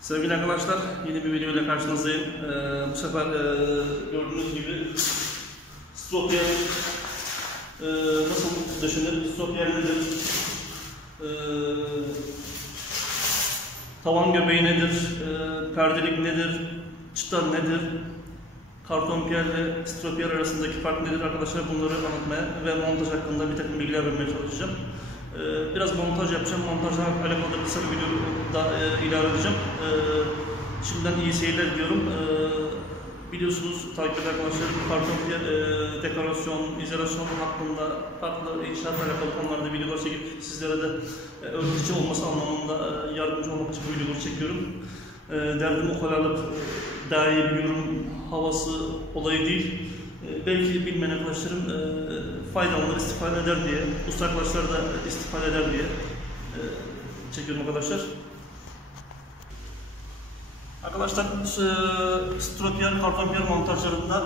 Sevgili arkadaşlar, yeni bir video ile karşınızdayım. Bu sefer gördüğünüz gibi stropiyer nasıl döşenir, stropiyer nedir, tavan göbeği nedir, perdelik nedir, çıta nedir, karton piyer ve stropiyer arasındaki fark nedir arkadaşlar, bunları anlatmaya ve montaj hakkında bir takım bilgiler vermeye çalışacağım. Biraz montaj yapacağım. Montajla alakalı da kısa bir video da ilave edeceğim. Şimdiden iyi seyirler diliyorum. Biliyorsunuz takip eden arkadaşlar karton piyer, dekorasyon, izolasyon hakkında farklı inşaatla alakalı konularda videolar çekip sizlere de öğretici olması anlamında yardımcı olmak için bu videoları çekiyorum. Derdim o kadarlık daha iyi biliyorum havası olayı değil. Belki bilmeyen arkadaşlarım faydalanır, istifade eder diye, usta arkadaşlar da istifade eder diye çekiyorum arkadaşlar. Arkadaşlar stropiyer, karton piyer montajlarında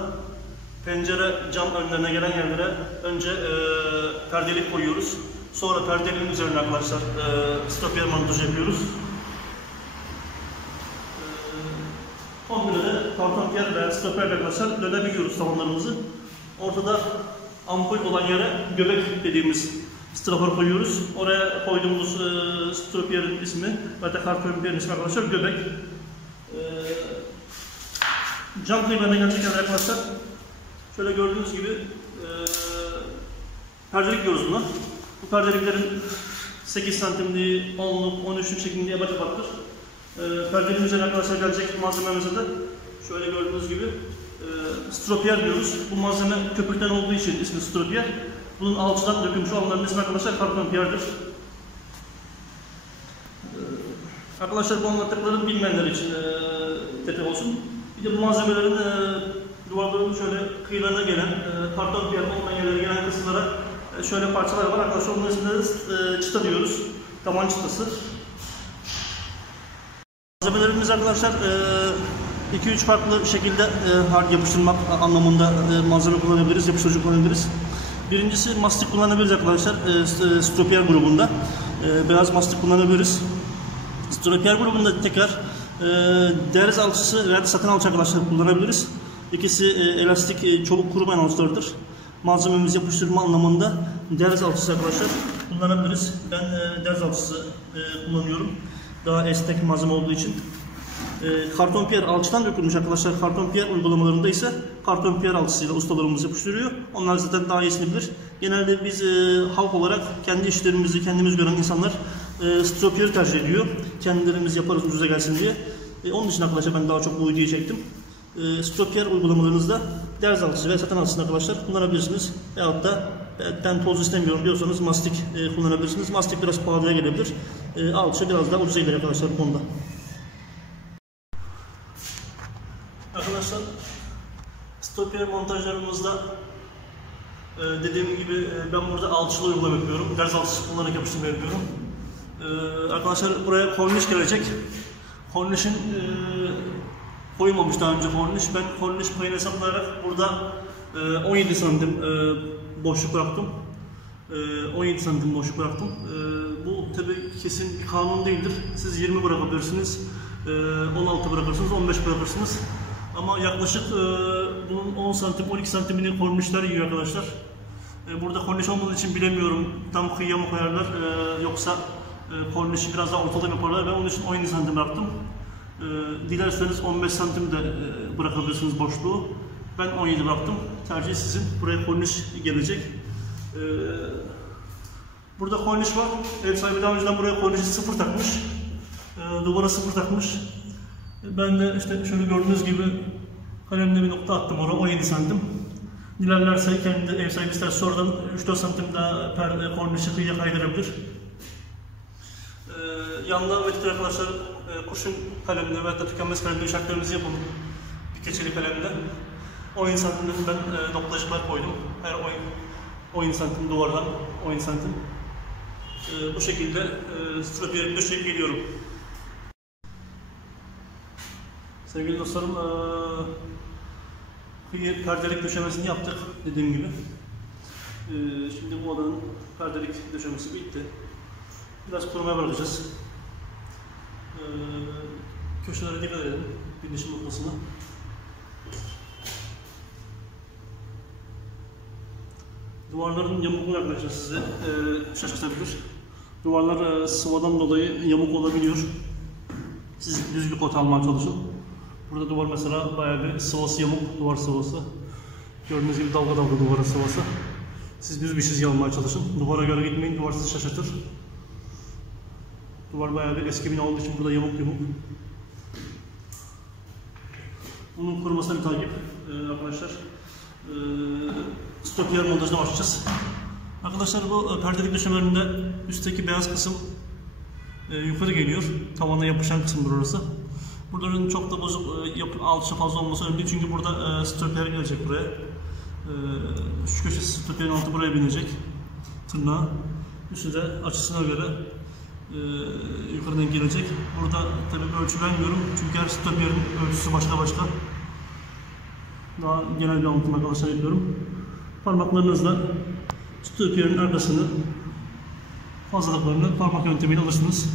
pencere cam önlerine gelen yerlere önce perdelik koyuyoruz. Sonra perdeliğin üzerine arkadaşlar stropiyer montajı yapıyoruz. Komple de karton piyer ve stopperle arkadaşlar dönebiliyoruz tavanlarımızı. Ortada ampul olan yere göbek dediğimiz strafor koyuyoruz. Oraya koyduğumuz stropiyerin ismi ve de karton piyerin ismi arkadaşlar göbek. Cam kıyılarına gelecek arkadaşlar. Şöyle gördüğünüz gibi perdelik diyoruz buna. Bu perdeliklerin 8 santimliği, 10'luk, 13'lük şeklinde ebat ebattır. Perdenin üzerine arkadaşlar gelecek malzememize de şöyle gördüğünüz gibi stropiyer diyoruz. Bu malzeme köpükten olduğu için ismi stropiyer. Bunun alçıdan dökülmüş olanların ismi arkadaşlar karton piyerdir. Arkadaşlar bu anlattıklarım bilmeyenler için detay olsun. Bir de bu malzemelerin duvarların şöyle kıyılarına gelen karton piyer olmayan yerlere gelen kısımlara şöyle parçalar var arkadaşlar. Onun ismini de çıta diyoruz. Tavan çıtası. Malzemelerimiz arkadaşlar 2-3 farklı şekilde yapıştırmak anlamında malzeme kullanabiliriz, yapıştırıcı kullanabiliriz. Birincisi mastik kullanabiliriz arkadaşlar stropiyer grubunda. Beyaz mastik kullanabiliriz. Stropiyer grubunda tekrar derez alçısı veya saten alçı arkadaşlar kullanabiliriz. İkisi elastik, çabuk kurumayan alçılardır. Malzememizi yapıştırma anlamında derez alçısı arkadaşlar kullanabiliriz. Ben derez alçısı kullanıyorum. Daha esnek malzeme olduğu için. Karton piyer alçıdan dökülmüş arkadaşlar. Karton piyer uygulamalarında ise karton piyer alçısıyla ustalarımız yapıştırıyor. Onlar zaten daha iyisini bilir. Genelde biz halk olarak kendi işlerimizi kendimiz gören insanlar stropiyeri tercih ediyor. Kendilerimiz yaparız ucuza gelsin diye. Onun için arkadaşlar ben daha çok bu videoyu çektim. Stropiyer uygulamalarınızda derz alçısı ve saten alçısını arkadaşlar kullanabilirsiniz. Veyahut da ben toz istemiyorum diyorsanız mastik kullanabilirsiniz. Mastik biraz pahalıya gelebilir. Alçı biraz daha ucuza gelir arkadaşlar bu konuda. Arkadaşlar stropiyer montajlarımızda dediğim gibi ben burada alçılı uygulama yapıyorum. Derz alçısı kullanarak yapıştırma yapıyorum. Arkadaşlar buraya korniş gelecek. Kornişin koyulmamış daha önce korniş. Ben korniş payını hesaplayarak burada 17 santim boşluk bıraktım. 17 santim boşluk bıraktım. Bu tabi kesin bir kanun değildir. Siz 20 bırakabilirsiniz, 16 bırakırsınız, 15 bırakırsınız. Ama yaklaşık bunun 10 santim, 12 santimini kornişler yiyor arkadaşlar. Burada korniş olmadığı için bilemiyorum tam kıyıya mı koyarlar yoksa kornişi biraz daha ortadan yaparlar. Ben onun için 17 santim bıraktım. Dilerseniz 15 santim de bırakabilirsiniz boşluğu. Ben 17 bıraktım. Tercih sizin. Buraya korniş gelecek. Burada korniş var. Ev sahibi daha önceden buraya kornişi 0 takmış. Duvara 0 takmış. Ben de işte şöyle gördüğünüz gibi kalemle bir nokta attım oraya 17 santim. Dilerlerse kendi ev sahibi isterse sonradan 3-4 santim daha kornişi kıyıya kaydırabilir. Yanına metre arkadaşlar kurşun kalemle veya da tükenmez kalemle işaretlerimizi yapalım. Bir keçeli kalemle. 10 santimden ben noktacıklar koydum. Her 10 santim duvardan 10 santim. Bu şekilde stropiyeri döşeyip geliyorum. Sevgili dostlarım, kıyı perdelik döşemesini yaptık dediğim gibi. Şimdi bu odanın perdelik döşemesi bitti. Biraz kurumaya bırakacağız. Köşelere dikkat edelim, birleşim noktasına. Duvarların yamukluğunu arkadaşlar size şaşırtabilir. Duvarlar sıvadan dolayı yamuk olabiliyor. Siz düz bir kot almaya çalışın. Burada duvar mesela bayağı bir sıvası yamuk, duvar sıvası. Gördüğünüz gibi dalga dalga duvarın sıvası. Siz düz bir çizgi almaya çalışın. Duvara göre gitmeyin, duvar sizi şaşırtır. Duvar bayağı bir eski bina olduğu için burada yamuk yamuk. Bunun kurumasına bir takip arkadaşlar. Stopiyer montajına başlayacağız. Arkadaşlar bu perdelik döşemelerinde üstteki beyaz kısım yukarı geliyor. Tavana yapışan kısımdır orası. Buraların çok da bozuk, alçı fazla olması önemli çünkü burada stopiyer gelecek buraya. Şu köşesi stopiyerin altı buraya binecek. Tırnağı. Üstü de açısına göre yukarıdan gelecek. Burada tabii ölçü vermiyorum çünkü her stopiyerin ölçüsü başka. Daha genel bir anlatım arkadaşlar yapıyorum. Parmaklarınızla stopiyerin arkasını, fazlalıklarını parmak yöntemiyle alırsınız.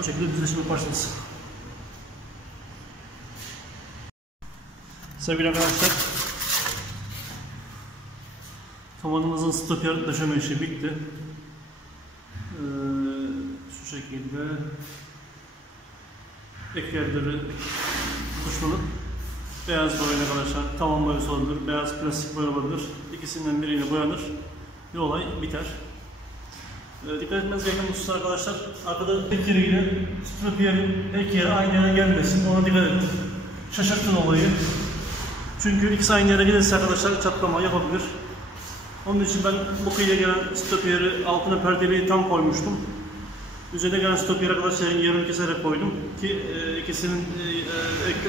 O şekilde düzleşime başlarız. Sevgili arkadaşlar, tavanımızın stopiyer döşeme işi bitti. Şu şekilde ek yerleri tutuşmalı. Beyaz boyayla arkadaşlar, tavan boyası olabilir, beyaz plastik boya olabilir. İkisinden biriyle boyanır ve olay biter. Dikkat etmeniz gereken hususlar arkadaşlar, arkada ek yeriyle stropiyerin ek yeri aynı yere gelmesin, ona dikkat edin. Şaşırtın olayı. Çünkü ikisi aynı yere gelirse arkadaşlar çatlama yapabilir. Onun için ben bu kıyıya gelen stopiyeri altına perdeliği tam koymuştum. Üzerine gelen stopiyeri arkadaşlar yarım keserek koydum ki ikisinin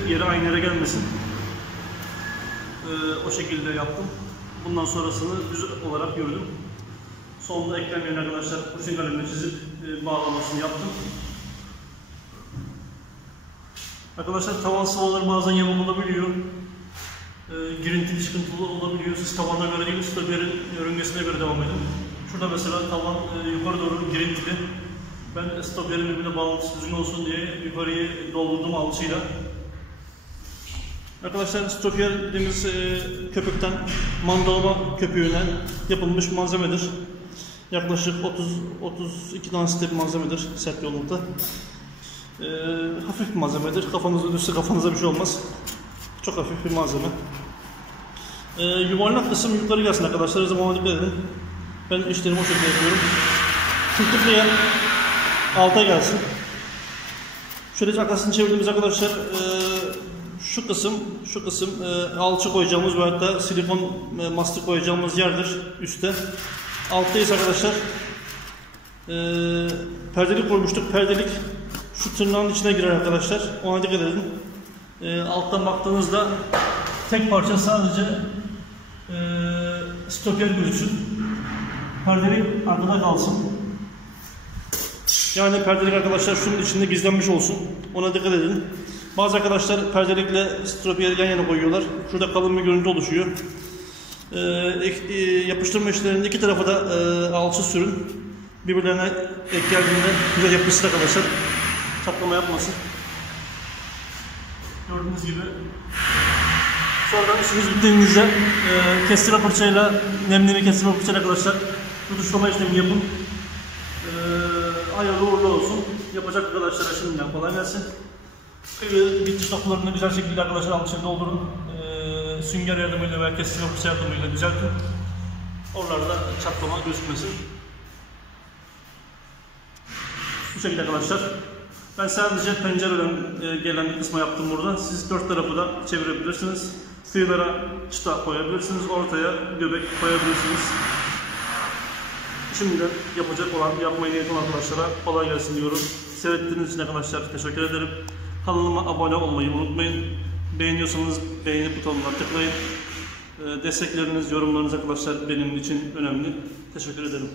yeri aynı yere gelmesin. O şekilde yaptım. Bundan sonrasını düz olarak yürüdüm. Sonunda eklem yerine arkadaşlar kurşun kalemle çizip bağlamasını yaptım. Arkadaşlar tavan sıvaları bazen yamuk olabiliyor. Girintili çıkıntılı olabiliyor. Siz tavana göre değil, stopiyerin yörüngesine göre devam edin. Şurada mesela tavan yukarı doğru girintili. Ben stopiyerin birbirine bağlantısı düzgün olsun diye yukarıyı doldurdum alçıyla. Arkadaşlar stopiyer dediğimiz köpükten mandalama köpüğüne yapılmış malzemedir. Yaklaşık 30-32 tane step malzemedir sert yoğunlukta. Hafif bir malzemedir. Kafanızda düşse kafanıza bir şey olmaz. Çok hafif bir malzeme. Yuvarlak kısım yukarı gelsin arkadaşlar. O zaman dikkat edin. Ben işlerimi o şekilde yapıyorum. Tırtıklayan alta gelsin. Şöyle arkasını çevirdiğimiz arkadaşlar şu kısım alçı koyacağımız ve hatta silikon mastik koyacağımız yerdir üstte. Alttayız arkadaşlar. Perdelik koymuştuk. Perdelik şu tırnağın içine girer arkadaşlar. Ona dikkat edin. Alttan baktığınızda tek parça sadece stopiyer gözüksün. Perdelik arkada kalsın. Yani perdelik arkadaşlar şunun içinde gizlenmiş olsun. Ona dikkat edin. Bazı arkadaşlar perdelikle stropiyeri yan yana koyuyorlar. Şurada kalın bir görüntü oluşuyor. Yapıştırma işlerinde iki tarafa da alçı sürün. Birbirlerine ek geldiğinde güzel yapışsın arkadaşlar. Çatlama yapmasın. Gördüğünüz gibi. Sonra işimiz bittiğinizde kestirme fırçayla, nemli kestirme fırçayla arkadaşlar tutuşlama işlemi yapın. Hayırlı uğurlu olsun. Yapacak arkadaşlara şimdiden kolay gelsin. Bitiş noktalarını güzel şekilde arkadaşlar alçıyla doldurun. Sünger yardımıyla veya kestirme fırça yardımıyla düzeltin. Oralarda çatlama gözükmesin. Bu şekilde arkadaşlar. Ben sadece pencereden gelen bir kısma yaptım burada. Siz dört tarafı da çevirebilirsiniz. Kıyılara çıta koyabilirsiniz. Ortaya göbek koyabilirsiniz. Şimdiden yapmayı niyet olan arkadaşlara kolay gelsin diyorum. Seyrettiğiniz için arkadaşlar teşekkür ederim. Kanalıma abone olmayı unutmayın. Beğeniyorsanız beğeni butonuna tıklayın. Destekleriniz, yorumlarınız arkadaşlar benim için önemli. Teşekkür ederim.